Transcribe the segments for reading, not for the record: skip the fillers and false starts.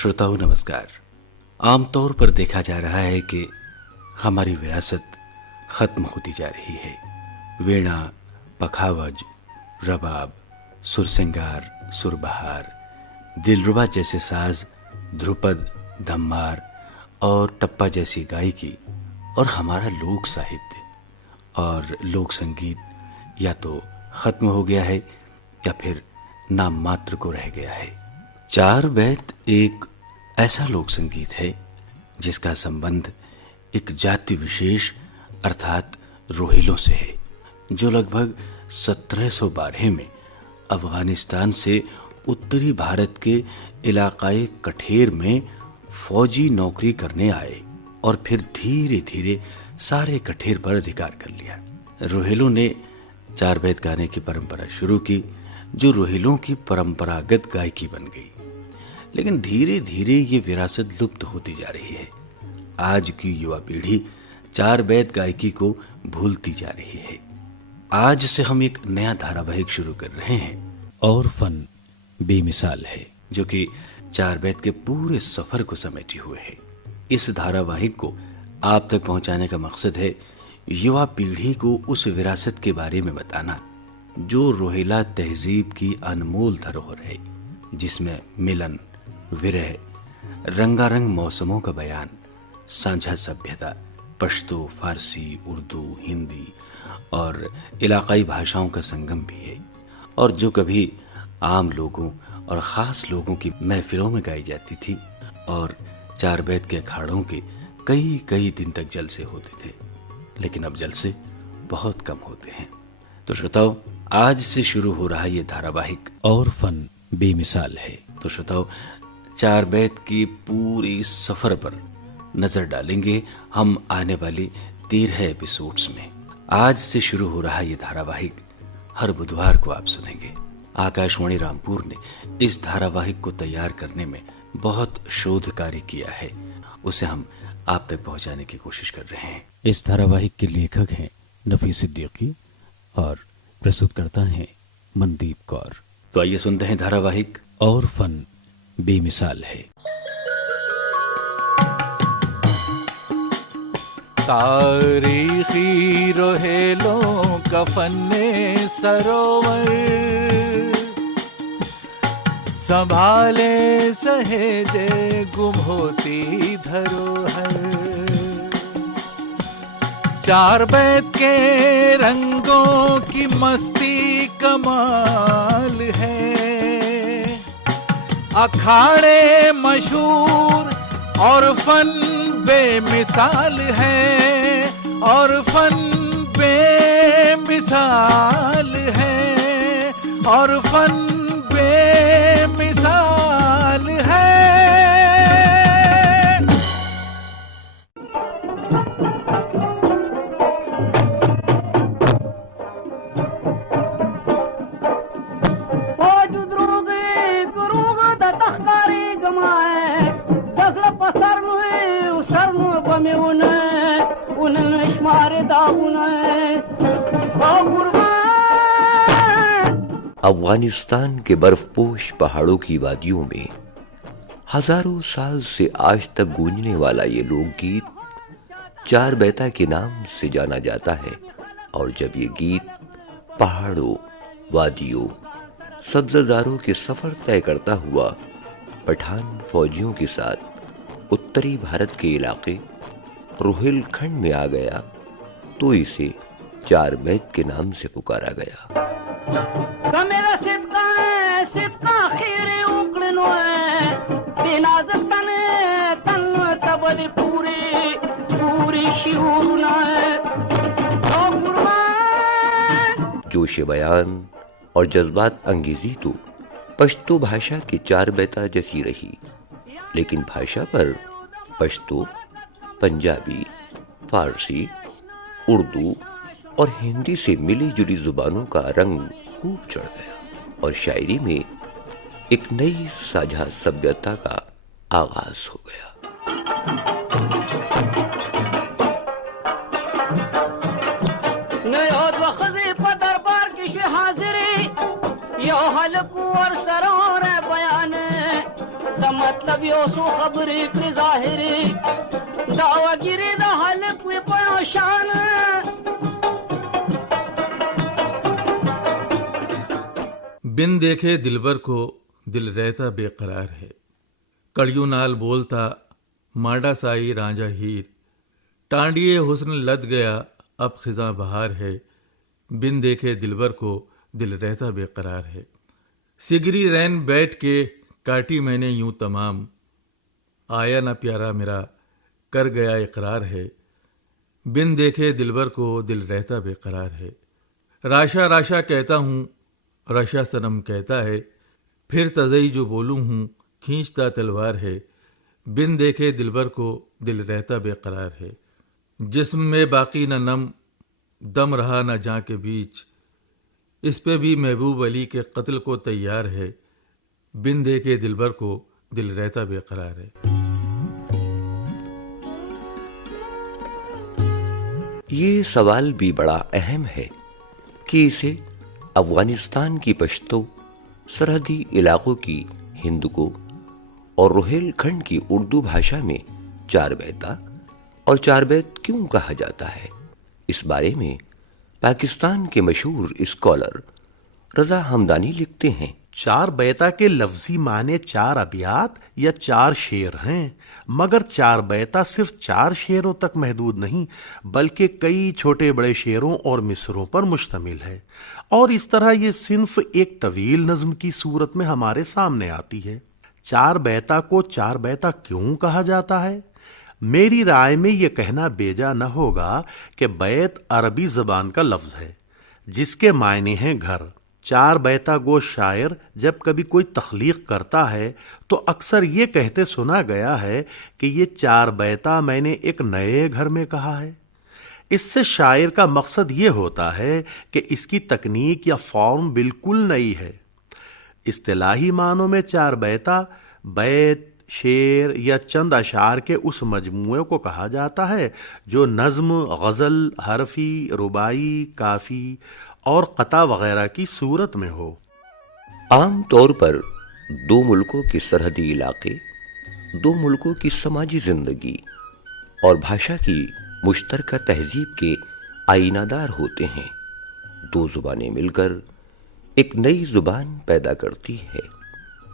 श्रोताओं नमस्कार। आमतौर पर देखा जा रहा है कि हमारी विरासत खत्म होती जा रही है। वीणा, पखावज, रबाब, सुरसिंगार, सुरबहार, दिलरुबा जैसे साज, ध्रुपद, धम्मार और टप्पा जैसी गायकी और हमारा लोक साहित्य और लोक संगीत या तो खत्म हो गया है या फिर नाम मात्र को रह गया है। चार बैत एक ऐसा लोक संगीत है जिसका संबंध एक जाति विशेष अर्थात रोहिलों से है, जो लगभग 1712 में अफगानिस्तान से उत्तरी भारत के इलाकाए कठेर में फौजी नौकरी करने आए और फिर धीरे धीरे सारे कठेर पर अधिकार कर लिया। रोहिलों ने चार बैत गाने की परंपरा शुरू की, जो रोहिलों की परंपरागत गायकी बन गई। लेकिन धीरे धीरे ये विरासत लुप्त होती जा रही है। आज की युवा पीढ़ी चार बैत गायकी को भूलती जा रही है। आज से हम एक नया धारावाहिक शुरू कर रहे हैं और फन बेमिसाल है, जो कि चार बैत के पूरे सफर को समेटे हुए है। इस धारावाहिक को आप तक पहुंचाने का मकसद है युवा पीढ़ी को उस विरासत के बारे में बताना जो रोहिला तहजीब की अनमोल धरोहर है, जिसमें मिलन, विरह, रंगारंग मौसमों का बयान, साझा सभ्यता, पश्तो, फारसी, उर्दू, हिंदी और इलाकाई भाषाओं का संगम भी है, और जो कभी आम लोगों और ख़ास लोगों की महफिलों में गाई जाती थी और चार बैत के अखाड़ों के कई कई दिन तक जलसे होते थे। लेकिन अब जलसे बहुत कम होते हैं। तो श्रोताओ, आज से शुरू हो रहा ये धारावाहिक और फन बेमिसाल है। तो श्रोताओ, चार बैत की पूरी सफर पर नजर डालेंगे हम आने वाले 13 एपिसोड्स में। आज से शुरू हो रहा ये धारावाहिक हर बुधवार को आप सुनेंगे। आकाशवाणी रामपुर ने इस धारावाहिक को तैयार करने में बहुत शोध कार्य किया है, उसे हम आप तक पहुंचाने की कोशिश कर रहे हैं। इस धारावाहिक के लेखक हैं नफीस सिद्दीकी और प्रस्तुतकर्ता हैं मनदीप कौर। तो आइए सुनते हैं धारावाहिक और फन बेमिसाल है। तारीखी रोहेलों का फन्ने सरोवर, संभाले सहेजे गुम होती धरोहर। चार बैत के रंगों की मस्ती कमाल है, अखाड़े मशहूर और फन बेमिसाल है, और फन बेमिसाल है, और फन बेमिसाल है। अफगानिस्तान के बर्फपोश पहाड़ों की वादियों में हजारों साल से आज तक गूंजने वाला ये लोकगीत चार बैता के नाम से जाना जाता है। और जब ये गीत पहाड़ों, वादियों, सब्ज़ारों के सफर तय करता हुआ पठान फौजियों के साथ उत्तरी भारत के इलाके रोहिलखंड में आ गया, तो इसे चार बैत के नाम से पुकारा गया। जोश बयान और जज्बात अंगेजी तो पश्तो भाषा की चार बैता जैसी रही, लेकिन भाषा पर पश्तो, पंजाबी, फारसी, उर्दू और हिंदी से मिली जुली जुबानों का रंग खूब चढ़ गया और शायरी में एक नई साझा सभ्यता का आगाज हो गया। मतलब यो सो खबरी की जाहिरी दावागिरी दा हाल कोई परेशान बिन देखे दिलबर को दिल रहता बेकरार है। कड़ियों नाल बोलता माडा साई रांझा हीर, टांडिए हुस्न लद गया अब खिजा बहार है। बिन देखे दिलबर को दिल रहता बेकरार है। सिगरी रैन बैठ के काटी मैंने यूं तमाम, आया ना प्यारा मेरा कर गया इकरार है। बिन देखे दिलबर को दिल रहता बेकरार है। राशा राशा कहता हूँ रशा सनम कहता है, फिर तज़ई जो बोलूं हूँ खींचता तलवार है। बिन देखे दिलबर को दिल रहता बेकरार है। जिस्म में बाकी न नम दम रहा न जां के बीच, इस पे भी महबूब अली के कत्ल को तैयार है। बिन देखे दिलबर को दिल रहता बेकरार है। ये सवाल भी बड़ा अहम है कि इसे अफगानिस्तान की पश्तो सरहदी इलाकों की हिंदको और रोहेलखंड की उर्दू भाषा में चार बैता और चार बैत क्यों कहा जाता है। इस बारे में पाकिस्तान के मशहूर स्कॉलर रजा हमदानी लिखते हैं, चार बैता के लफ्जी माने चार अबियात या चार शेर हैं, मगर चार बैता सिर्फ चार शेरों तक महदूद नहीं बल्कि कई छोटे बड़े शेरों और मिसरों पर मुश्तमिल है। और इस तरह ये सिन्फ एक तवील नज्म की सूरत में हमारे सामने आती है। चार बैता को चार बैता क्यों कहा जाता है? मेरी राय में यह कहना बेजा न होगा कि बैत अरबी जबान का लफ्ज है जिसके मायने हैं घर। चार बैता गो शायर जब कभी कोई तख्लीक करता है तो अक्सर ये कहते सुना गया है कि ये चार बैता मैंने एक नए घर में कहा है। इससे शायर का मकसद ये होता है कि इसकी तकनीक या फॉर्म बिल्कुल नई है। इस्तिलाही मानों में चार बैता बैत, शेर या चंद अशार के उस मजमूए को कहा जाता है जो नज्म, गज़ल, हरफी, रुबाई, काफ़ी और कता वगैरह की सूरत में हो। आम तौर पर दो मुल्कों के सरहदी इलाके, दो मुल्कों की समाजी जिंदगी और भाषा की मुश्तरका तहजीब के आईनादार होते हैं। दो जुबानें मिलकर एक नई जुबान पैदा करती है।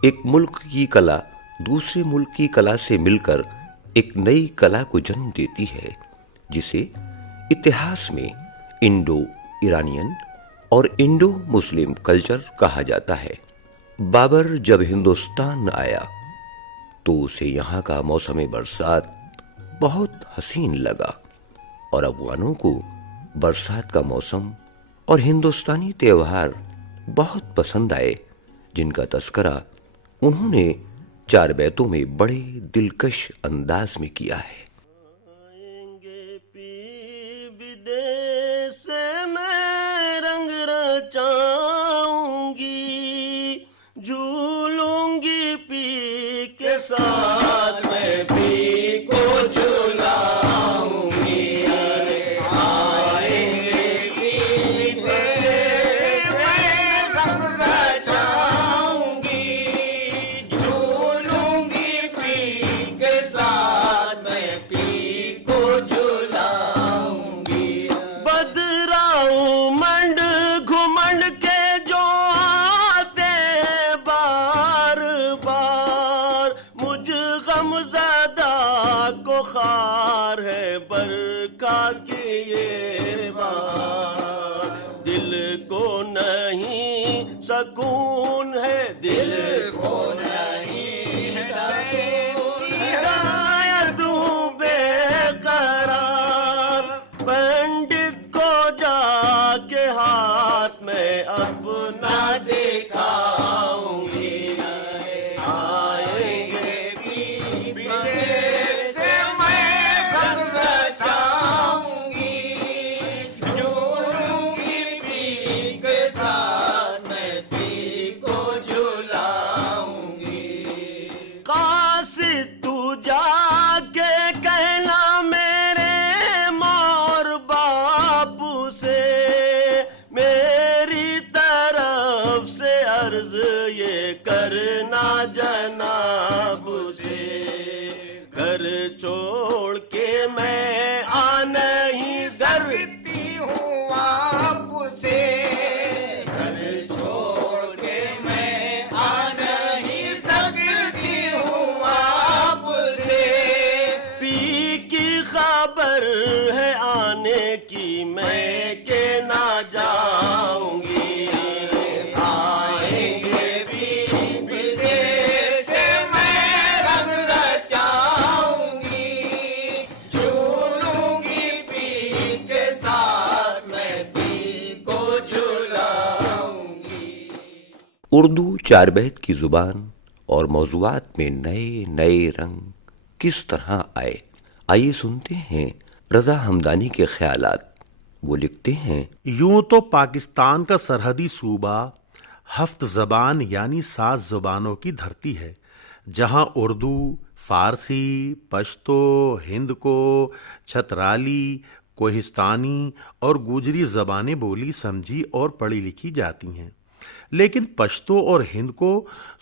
एक मुल्क की कला दूसरे मुल्क की कला से मिलकर एक नई कला को जन्म देती है जिसे इतिहास में इंडो ईरानियन और इंडो मुस्लिम कल्चर कहा जाता है। बाबर जब हिंदुस्तान आया तो उसे यहाँ का मौसम बरसात बहुत हसीन लगा और अफगानों को बरसात का मौसम और हिंदुस्तानी त्योहार बहुत पसंद आए, जिनका तस्करा उन्होंने चार बैतों में बड़े दिलकश अंदाज में किया है। आएंगे पी विदेश से मैं रंग रचाऊंगी, झूलूंगी पी के साथ मैं पी को झूलाऊंगी। अरे आएंगे पी विदेश से मैं रंग रचाऊंगी, झूलूंगी पी के साथ मैं पी को झूलाऊंगी। बदराऊ मंड घुमंड के जो आते बार बार, मुझ गमज़दा को खार है बरका की ये बार। दिल को नहीं सकून है, दिल को नहीं सकून है, गायब हूँ बेकरार। पंडित को जाके हाथ में अपना दिखाऊंगी। आएंगे पी विदेश से मैं रंग रचाऊंगी, झूलूंगी पी के साथ मैं पी को झूलाऊंगी। घर छोड़ के मैं आ नहीं सकती हूँ आपसे, घर छोड़ के मैं आ नहीं सकती हूँ आपसे। पी की खबर है आने की, मैं के ना जाऊंगी, आएंगे भी विदेश से मैं रंग रचाऊंगी, झूलूंगी पी के साथ मैं पी को झुलाऊंगी। उर्दू चार बैत की जुबान और मौजुआत में नए नए रंग किस तरह आए, आइए सुनते हैं रजा हमदानी के ख्यालात। वो लिखते हैं, यूं तो पाकिस्तान का सरहदी सूबा हफ्त ज़बान यानी 7 ज़ुबानों की धरती है, जहां उर्दू, फारसी, पश्तो, हिंद को, छतराली, कोहिस्तानी और गुजरी ज़बानें बोली, समझी और पढ़ी लिखी जाती हैं। लेकिन पश्तो और हिंद को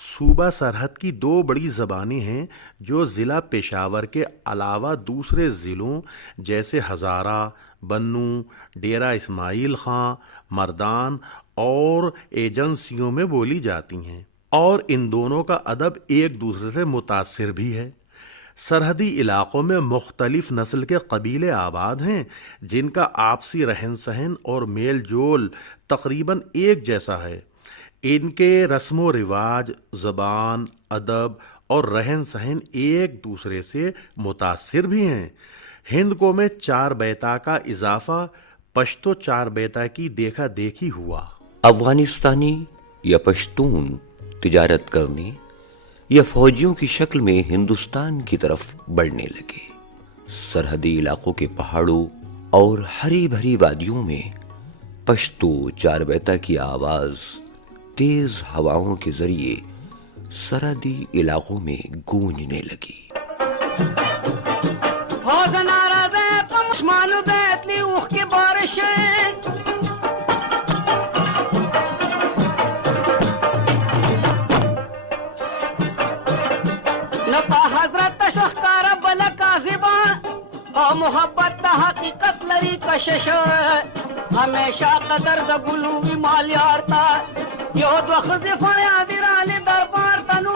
सूबा सरहद की 2 बड़ी ज़बानें हैं जो ज़िला पेशावर के अलावा दूसरे ज़िलों जैसे हज़ारा, बन्नू, डेरा इस्माइल खां, मर्दान और एजेंसियों में बोली जाती हैं, और इन दोनों का अदब एक दूसरे से मुतासिर भी है। सरहदी इलाकों में मुख्तलिफ नस्ल के कबीले आबाद हैं जिनका आपसी रहन सहन और मेल जोल तकरीबन एक जैसा है। इनके रस्म रिवाज, ज़बान, अदब और रहन सहन एक दूसरे से मुतासिर भी हैं। हिंद को में 4 बैता का इजाफा पश्तो 4 बैता की देखा देखी हुआ। अफगानिस्तानी या पश्तून तिजारत करने या फौजियों की शक्ल में हिंदुस्तान की तरफ बढ़ने लगे। सरहदी इलाकों के पहाड़ों और हरी भरी वादियों में पश्तो 4 बैता की आवाज तेज हवाओं के जरिए सरहदी इलाकों में गूंजने लगी। मोहब्बत हकीकत लरी कशिश हमेशा कदर द गुलूबी माल यारता यो वक्त फरियादिरान दरबार तनु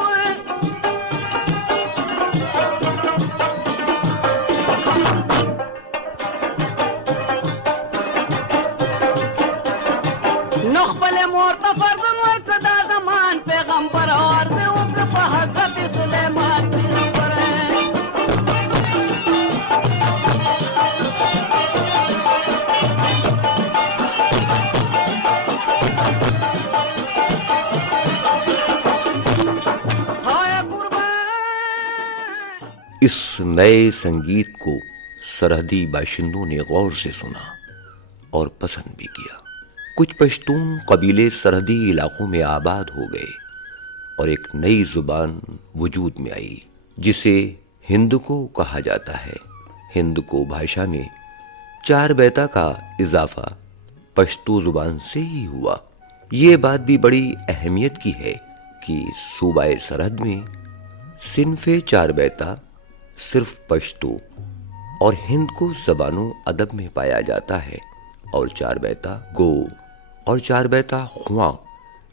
नखबल मोरता फर्जन वरकदा जमान पैगंबर और से उनके हजरत सुलेमान की नंबर है। इस नए संगीत को सरहदी बाशिंदों ने गौर से सुना और पसंद भी किया। कुछ पश्तून कबीले सरहदी इलाकों में आबाद हो गए और एक नई जुबान वजूद में आई जिसे हिंदको कहा जाता है। हिंदको भाषा में 4 बैता का इजाफा पश्तो जुबान से ही हुआ। ये बात भी बड़ी अहमियत की है कि सूबाए सरहद में सिन्फे 4 बैता सिर्फ पश्तो और हिंद को ज़बानों अदब में पाया जाता है, और 4 बैता गो और 4 बैता ख्वां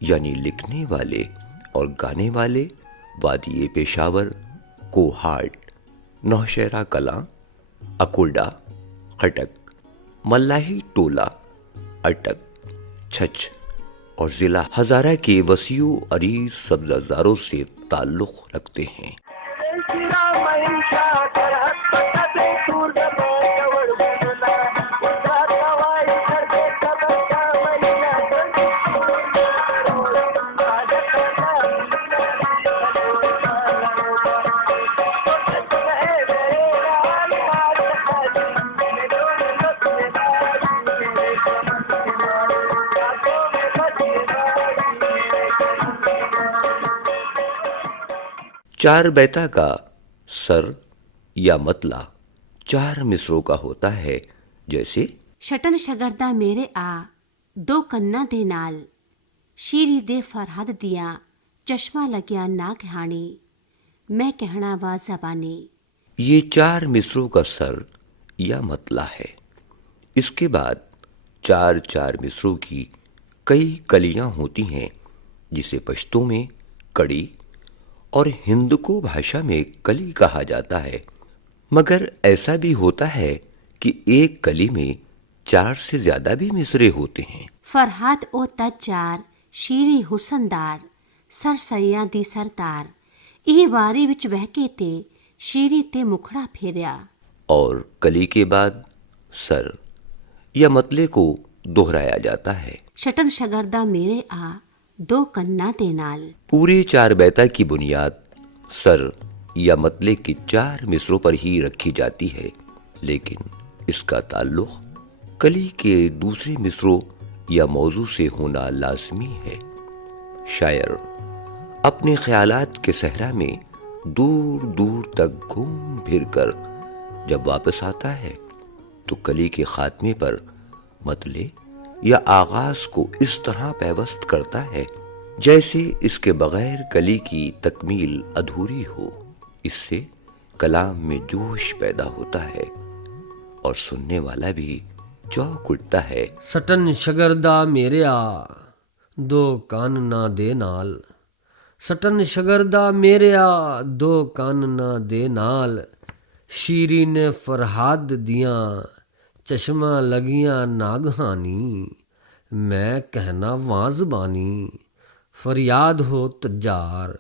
यानी लिखने वाले और गाने वाले वादी पेशावर, कोहाट, नौशहरा कलां, अकुर्डा, खटक, मल्लाही टोला, अटक, छछ और जिला हजारा के वसीउ अरीज सब्ज़ारों से ताल्लुक़ रखते हैं। चार बैता का सर या मतला 4 मिसरों का होता है, जैसे शटन शगरदा मेरे आ 2 कन्ना दे नाल, शीरी दे फरहद दिया चश्मा लग्या नाक हाणी, मैं कहना वा ज़बानी। ये 4 मिसरों का सर या मतला है। इसके बाद 4 मिसरों की कई कलियां होती हैं, जिसे पश्तो में कड़ी और हिंदको भाषा में कली कहा जाता है। मगर ऐसा भी होता है कि एक कली में 4 से ज्यादा भी मिसरे होते हैं। फरहाद ओ तज्जार ਸ਼ੀਰੀ ਹੁਸਨਦਾਰ ਸਰਸਈਆਂ ਦੀ ਸਰਦਾਰ ਇਹ ਵਾਰੀ ਵਿੱਚ ਬਹਿ ਕੇ ਤੇ ਸ਼ੀਰੀ ਤੇ ਮੁਖੜਾ ਫੇਰਿਆ। और कली के बाद सर या मतले को दोहराया जाता है। शटन शगरदा मेरे आ दो कन्ना दे नाल। पूरे 4 बैता की बुनियाद सर या मतले के 4 मिसरों पर ही रखी जाती है, लेकिन इसका ताल्लुक कली के दूसरे मिसरों या मौजू से होना लाजमी है। शायर अपने ख्यालात के सहरा में दूर दूर तक घूम फिर कर जब वापस आता है तो कली के खात्मे पर मतले या आगाज को इस तरह पैवस्त करता है जैसे इसके बगैर कली की तकमील अधूरी हो। इससे कलाम में जोश पैदा होता है और सुनने वाला भी चौंक उठता है। सटन शगरदा मेरे आ दो कान ना दे नाल। सटन शगरदा मेरे आ दो कान ना दे नाल। शीरी ने फरहाद दियां चश्मा लगियां नागहानी। मैं कहना वां ज़बानी फरियाद हो तज्जार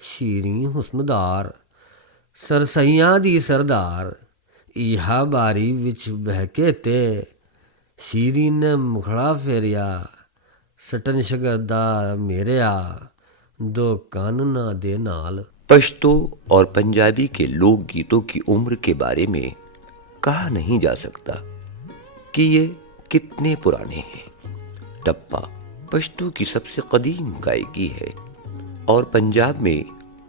शीरी हुस्नदार सरसइयां दी सरदार। इहा बारी विच बहके ते शीरी ने मुखड़ा फेरिया। सटन शगरदा मेरे आ दो कान ना दे नाल। पश्तो और पंजाबी के लोक गीतों की उम्र के बारे में कहा नहीं जा सकता कि ये कितने पुराने हैं। टप्पा पश्तो की सबसे कदीम गायकी है और पंजाब में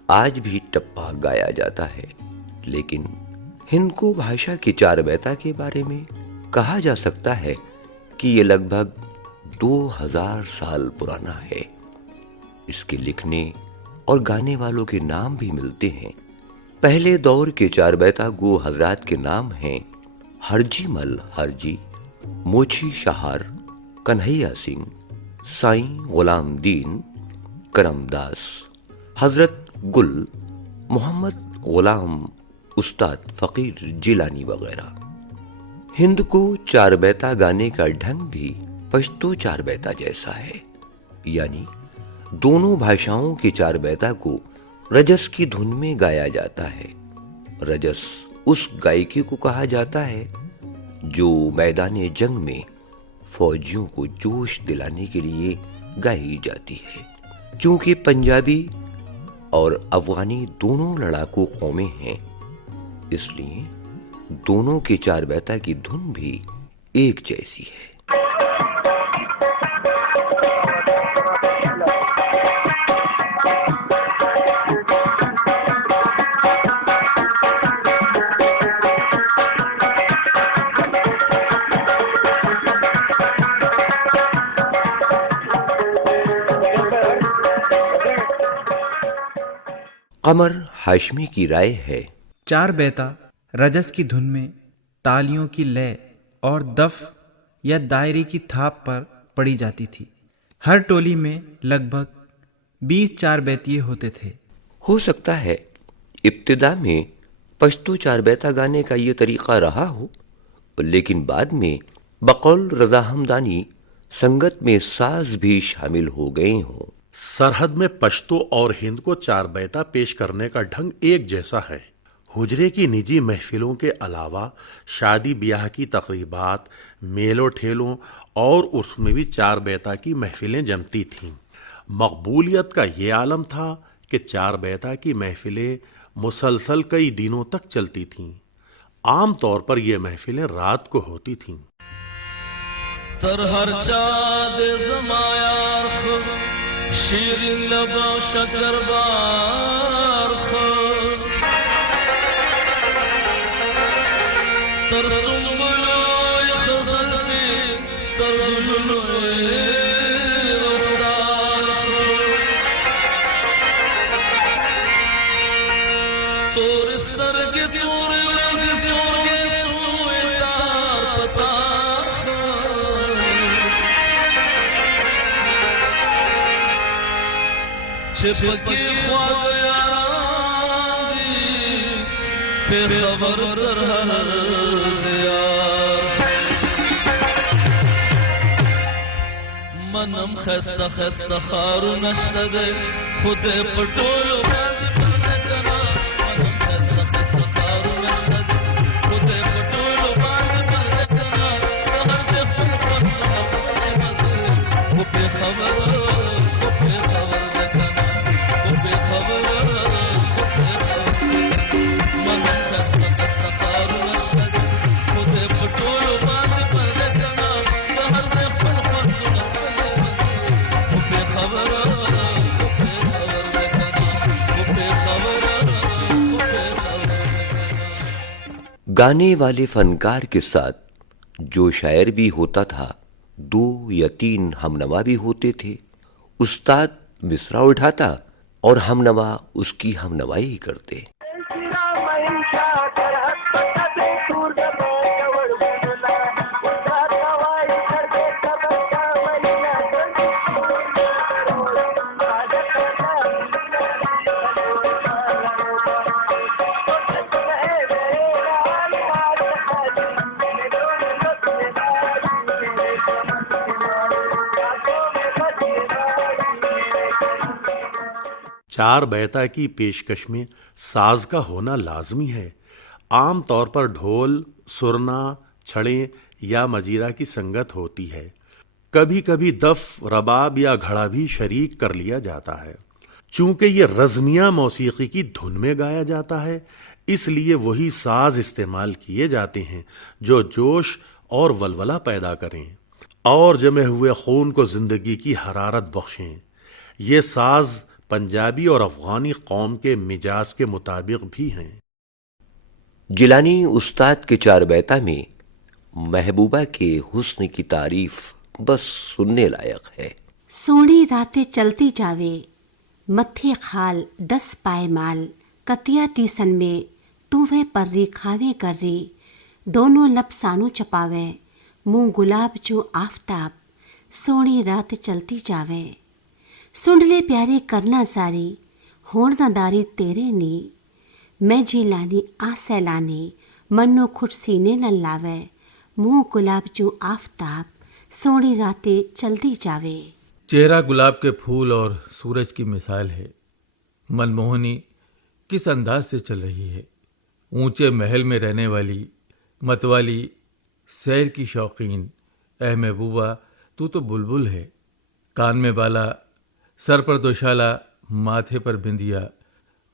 आज भी टप्पा गाया जाता है, लेकिन हिंदको भाषा की 4 बैता के बारे में कहा जा सकता है कि ये लगभग 2000 साल पुराना है। इसके लिखने और गाने वालों के नाम भी मिलते हैं। पहले दौर के 4 बैता गो हजरात के नाम हैं हरजी मल हरजी, मोची शहार, कन्हैया सिंह, साईं गुलाम दीन, करमदास, हजरत गुल, मोहम्मद गुलाम, उस्ताद फकीर जिलानी वगैरह। हिंद को 4 बैता गाने का ढंग भी पश्तो 4 बैता जैसा है, यानी दोनों भाषाओं के 4 बैता को रजस की धुन में गाया जाता है। रजस उस गायकी को कहा जाता है जो मैदान जंग में फौजियों को जोश दिलाने के लिए गाई जाती है। चूंकि पंजाबी और अफगानी दोनों लड़ाकू कौमें हैं, इसलिए दोनों के 4 बैता की धुन भी एक जैसी है। कमर हाशमी की राय है 4 बैता रजस की धुन में तालियों की लय और दफ या दायरे की थाप पर पड़ी जाती थी। हर टोली में लगभग 20 4 बैतिये होते थे। हो सकता है इब्तिदा में पश्तो 4 बैता गाने का ये तरीका रहा हो, लेकिन बाद में बकौल रजा हमदानी संगत में साज भी शामिल हो गए हों। सरहद में पश्तो और हिंद को 4 बैता पेश करने का ढंग एक जैसा है। हुजरे की निजी महफिलों के अलावा शादी ब्याह की तकरीबात, मेलों ठेलों और उसमें भी 4 बैता की महफिलें जमती थीं। मकबूलियत का ये आलम था कि 4 बैता की महफिलें मुसलसल कई दिनों तक चलती थीं। आम तौर पर ये महफिलें रात को होती थीं। तरहर चाद जमायार खो शीरिन लबा शक्करबार खो तर सुंबलोय खजलती तर दुलुलोय रुखसार तोर स्तर के तोर छिपकी ख्वाब यारां दी बेखबर कर हर दियार मनम खस्ता खस्ता खारू नश्ता दे खुद पटोल बांध करने कना मनम खस्ता खस्ता खारू नश्ता दे खुद पटोल बांध करने कना हर से खुल खुल अपने मसे वो बेखबर गाने वाले फनकार के साथ जो शायर भी होता था 2 या 3 हमनवा भी होते थे। उस्ताद मिसरा उठाता और हमनवा उसकी हमनवाई करते। चार बैता की पेशकश में साज का होना लाजमी है। आम तौर पर ढोल, सुरना, छड़ें या मजीरा की संगत होती है। कभी कभी दफ, रबाब या घड़ा भी शरीक कर लिया जाता है। चूंकि ये रज़मिया मौसीकी की धुन में गाया जाता है, इसलिए वही साज इस्तेमाल किए जाते हैं जो जोश और वलवला पैदा करें और जमे हुए खून को जिंदगी की हरारत बख्शें। ये साज पंजाबी और अफगानी कौम के मिजाज के मुताबिक भी हैं। जिलानी उस्ताद के 4 बैता में महबूबा के हुस्न की तारीफ बस सुनने लायक है। सोनी रातें चलती जावे, मत्थे खाल 10 पायमाल, कतिया तीसन में तूवे पर्री खावे कर रे, दोनों लब सानू चपावे, मुंह गुलाब चो आफताब, सोनी रात चलती जावे। सुन ले प्यारी करना सारी, होण नदारी तेरे नी, मैं जिलानी आ सैलानी, मन्नो खुट सीने न लावे, मुंह गुलाब चो आफताब, सोनी रातें चलती जावे। चेहरा गुलाब के फूल और सूरज की मिसाल है। मनमोहनी किस अंदाज से चल रही है। ऊंचे महल में रहने वाली मतवाली सैर की शौकीन, ऐ महबूबा तू तो बुलबुल है। कान में बाला, सर पर दोशाला, माथे पर बिंदिया,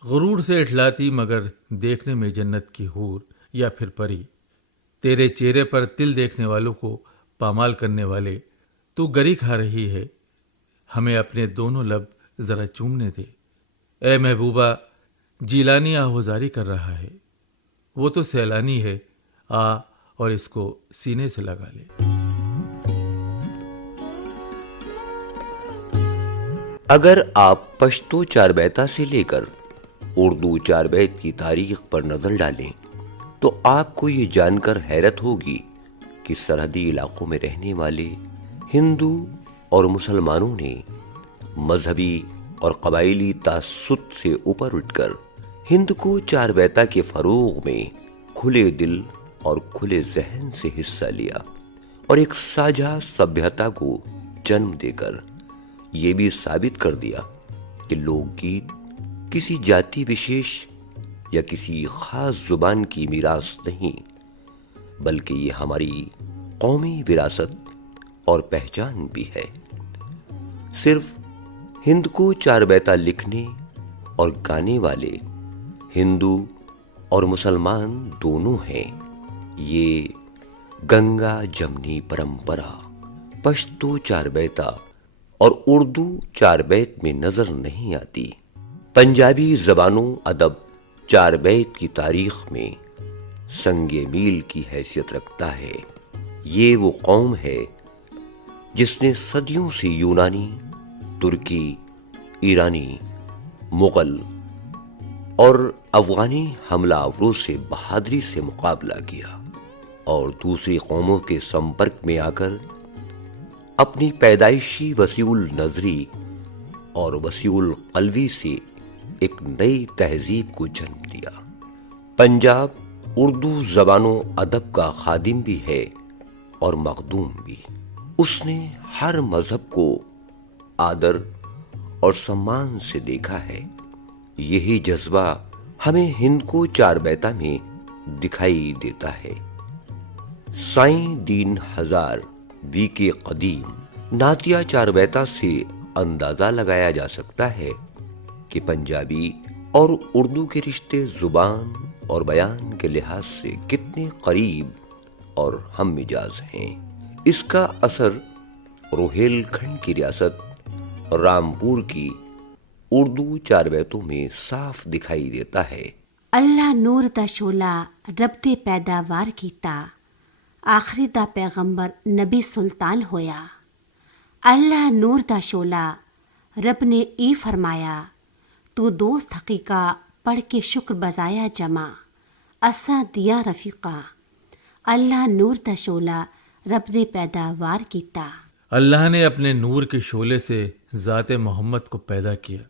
गुरूर से इठलाती मगर देखने में जन्नत की हूर या फिर परी। तेरे चेहरे पर तिल देखने वालों को पामाल करने वाले तू गरी खा रही है। हमें अपने दोनों लब जरा चूमने दे। ऐ महबूबा, जिलानी आहोजारी कर रहा है। वो तो सैलानी है, आ और इसको सीने से लगा ले। अगर आप पश्तो 4 बैता से लेकर उर्दू 4 बैत की तारीख पर नजर डालें तो आपको ये जानकर हैरत होगी कि सरहदी इलाकों में रहने वाले हिंदू और मुसलमानों ने मजहबी और कबाइली तासुत से ऊपर उठकर हिंद को 4 बैता के फरोग में खुले दिल और खुले जहन से हिस्सा लिया और एक साझा सभ्यता को जन्म देकर ये भी साबित कर दिया कि लोकगीत किसी जाति विशेष या किसी खास जुबान की मीरास नहीं, बल्कि ये हमारी कौमी विरासत और पहचान भी है। सिर्फ हिंद को 4 बैता लिखने और गाने वाले हिंदू और मुसलमान दोनों हैं। ये गंगा जमनी परंपरा पश्तो 4 बैता और उर्दू 4 बैत में नजर नहीं आती। पंजाबी जबानों अदब 4 बैत की तारीख में संगे मील की हैसियत रखता है। ये वो कौम है जिसने सदियों से यूनानी, तुर्की, ईरानी, मुगल और अफगानी हमलावरों से बहादुरी से मुकाबला किया और दूसरी कौमों के संपर्क में आकर अपनी पैदाइशी वसीउल नजरी और वसीउल कल्वी से एक नई तहजीब को जन्म दिया। पंजाब उर्दू ज़बानों अदब का खादिम भी है और मखदूम भी। उसने हर मजहब को आदर और सम्मान से देखा है। यही जज्बा हमें हिंद को चार बैता में दिखाई देता है। साईं दीन हजार वी के कदीम नातिया चार बैता से अंदाजा लगाया जा सकता है कि पंजाबी और उर्दू के रिश्ते जुबान और बयान के लिहाज से कितने करीब और हम मिजाज हैं। इसका असर रोहेलखंड की रियासत रामपुर की उर्दू चार बैतों में साफ दिखाई देता है। अल्लाह नूर दा शोला रब दे पैदावार कीता, आखिरी दा पैगंबर नबी सुल्तान होया। अल्लाह नूर दा शोला रब ने ई फरमाया, तू दोस्त हकीका पढ़ के शुक्र बजाया जमा, असा दिया रफीका। अल्लाह नूर दा शोला रब ने पैदावार कीता। अल्लाह ने अपने नूर के शोले से ज़ाते मोहम्मद को पैदा किया।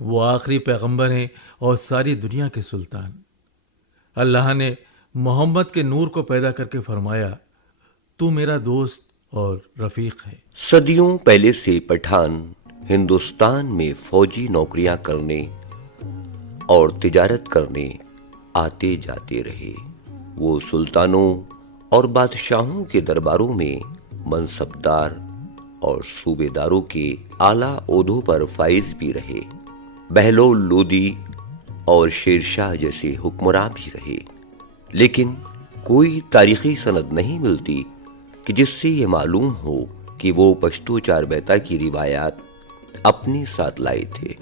वो आखिरी पैगंबर हैं और सारी दुनिया के सुल्तान। अल्लाह ने मोहम्मद के नूर को पैदा करके फरमाया, तू मेरा दोस्त और रफीक है। सदियों पहले से पठान हिंदुस्तान में फौजी नौकरियां करने और तिजारत करने आते जाते रहे। वो सुल्तानों और बादशाहों के दरबारों में मनसबदार और सूबेदारों के आला ओहदों पर फाइज भी रहे। बहलोल लोदी और शेरशाह जैसे हुक्मरान भी रहे। लेकिन कोई तारीखी सनद नहीं मिलती कि जिससे ये मालूम हो कि वो पश्तो चार बैता की रिवायात अपने साथ लाए थे।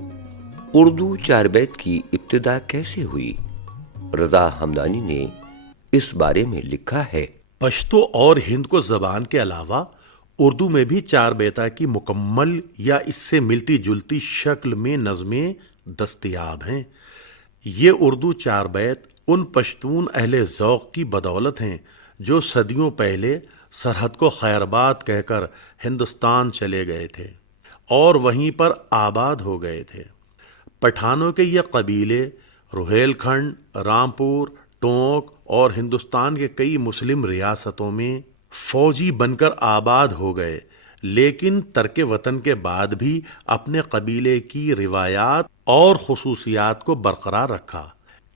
उर्दू चार बैत की इब्तिदा कैसे हुई? रजा हमदानी ने इस बारे में लिखा है, पश्तो और हिंद को जबान के अलावा उर्दू में भी चार बैता की मुकम्मल या इससे मिलती जुलती शक्ल में नज़में दस्तयाब हैं। ये उर्दू चार बैत उन पश्तून अहले ज़ौक़ की बदौलत हैं जो सदियों पहले सरहद को खैरबाद कहकर हिंदुस्तान चले गए थे और वहीं पर आबाद हो गए थे। पठानों के ये कबीले रोहेलखंड, रामपुर, टोंक और हिंदुस्तान के कई मुस्लिम रियासतों में फौजी बनकर आबाद हो गए, लेकिन तर्क वतन के बाद भी अपने कबीले की रिवायात और खुसूसियात को बरकरार रखा।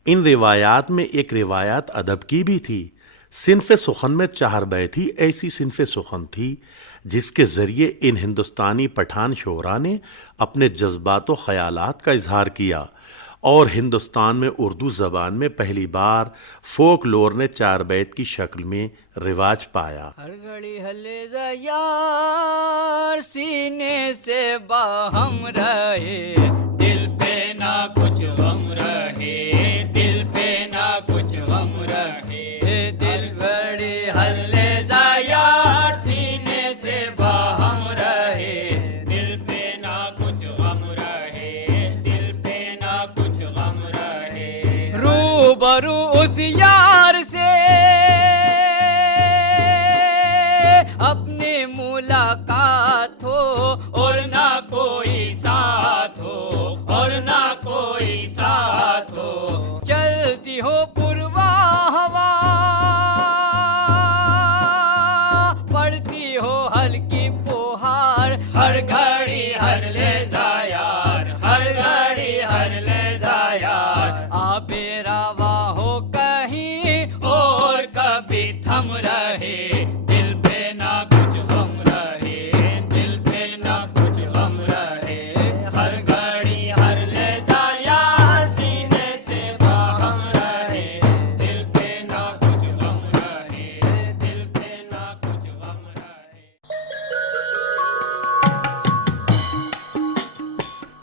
इन रिवायात में एक रिवायात अदब की भी थी। सिन्फ़े सुखन में चार बैत ही ऐसी सिन्फ़े सुखन थी जिसके ज़रिए इन हिंदुस्तानी पठान शोरा ने अपने जज्बात व ख़यालात का इजहार किया और हिंदुस्तान में उर्दू ज़बान में पहली बार फोक लोर ने चार बैत की शक्ल में रिवाज पाया। हर घड़ी हले जा यार सीने से बाहम रहे, दिल पे ना कुछ गम रहे, दिल पे ना कुछ गम रहे, दिल घड़ी हले जा यार सीने से बाहम रहे, दिल पे ना कुछ गम रहे, दिल पे ना कुछ गम रहे। रूबरू उस यार से अपनी मुलाकात हो और ना कोई साथ हो, और ना कोई साथ हो, चलती हो पुरवा हवा, पड़ती हो हल्की पुहार, हर घड़ी हर ले जा यार, हर घड़ी हर ले जा यार, आबे रवा हो कहीं और कभी थम रहे, दिल पे ना कुछ गम रहे, दिल पे ना कुछ गम रहे, हर घड़ी हर ले जा यार सीने से बाहम रहे, दिल पे ना कुछ गम रहे, दिल पे ना कुछ गम रहे।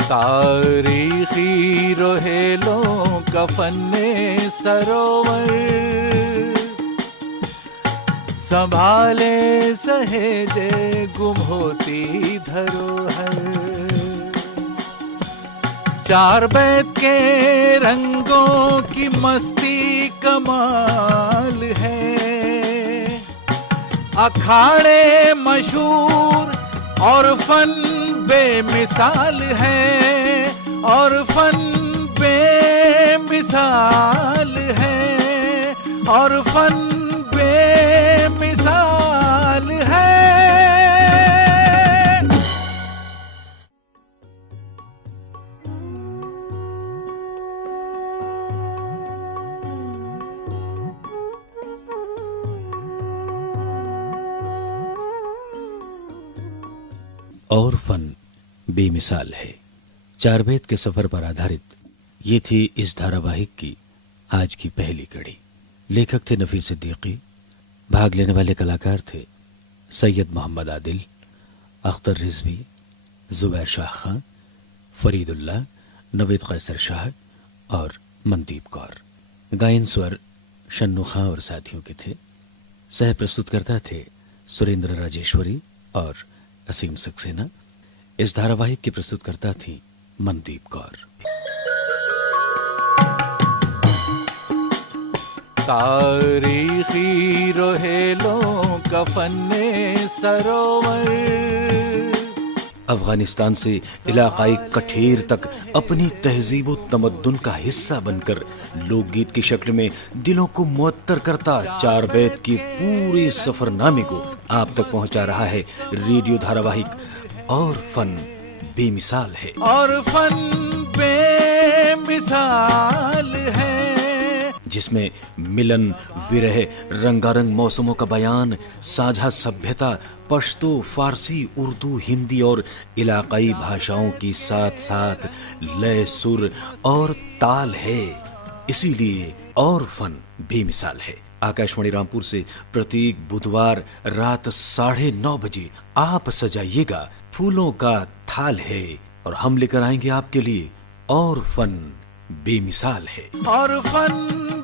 तारीखी रोहेलों का फन्ने सरोवर, संभाले सहेजे गुम होती धरोहर, चार बैत के रंगों की मस्ती कमाल है, अखाड़े मशहूर और फन बेमिसाल है और फन बेमिसाल है और फन बेमिसाल है। और फन बेमिसाल है। चार बेत के सफर पर आधारित ये थी इस धारावाहिक की आज की पहली कड़ी। लेखक थे नफीस सिद्दीकी। भाग लेने वाले कलाकार थे सैयद मोहम्मद आदिल, अख्तर रिजवी, जुबैर शाह खां, फरीदुल्लाह, नवीद कैसर शाह और मनदीप कौर। गायन स्वर शन्नू खां और साथियों के थे। सह प्रस्तुतकर्ता थे सुरेंद्र राजेश्वरी और असीम सक्सेना। इस धारावाहिक की प्रस्तुतकर्ता थी मनदीप कौर। तारीखी रोहेलों का फन्ने सरोवर। अफगानिस्तान से इलाकाई कठेर तक अपनी तहजीब व तमद्दुन का हिस्सा बनकर लोकगीत की शक्ल में दिलों को मुअत्तर करता चार बैत की पूरे सफरनामे को आप तक पहुंचा रहा है रेडियो धारावाहिक और फन बेमिसाल है। और फन बेमिसाल है जिसमें मिलन, विरह, रंगारंग मौसमों का बयान, साझा सभ्यता, पश्तो, फारसी, उर्दू, हिंदी और इलाकाई भाषाओं की साथ साथ लय, सुर और ताल है। इसीलिए और फन बेमिसाल है। आकाशवाणी रामपुर से प्रत्येक बुधवार रात 9:30 बजे आप सजाइएगा फूलों का थाल है और हम लेकर आएंगे आपके लिए और फन बेमिसाल है। और फन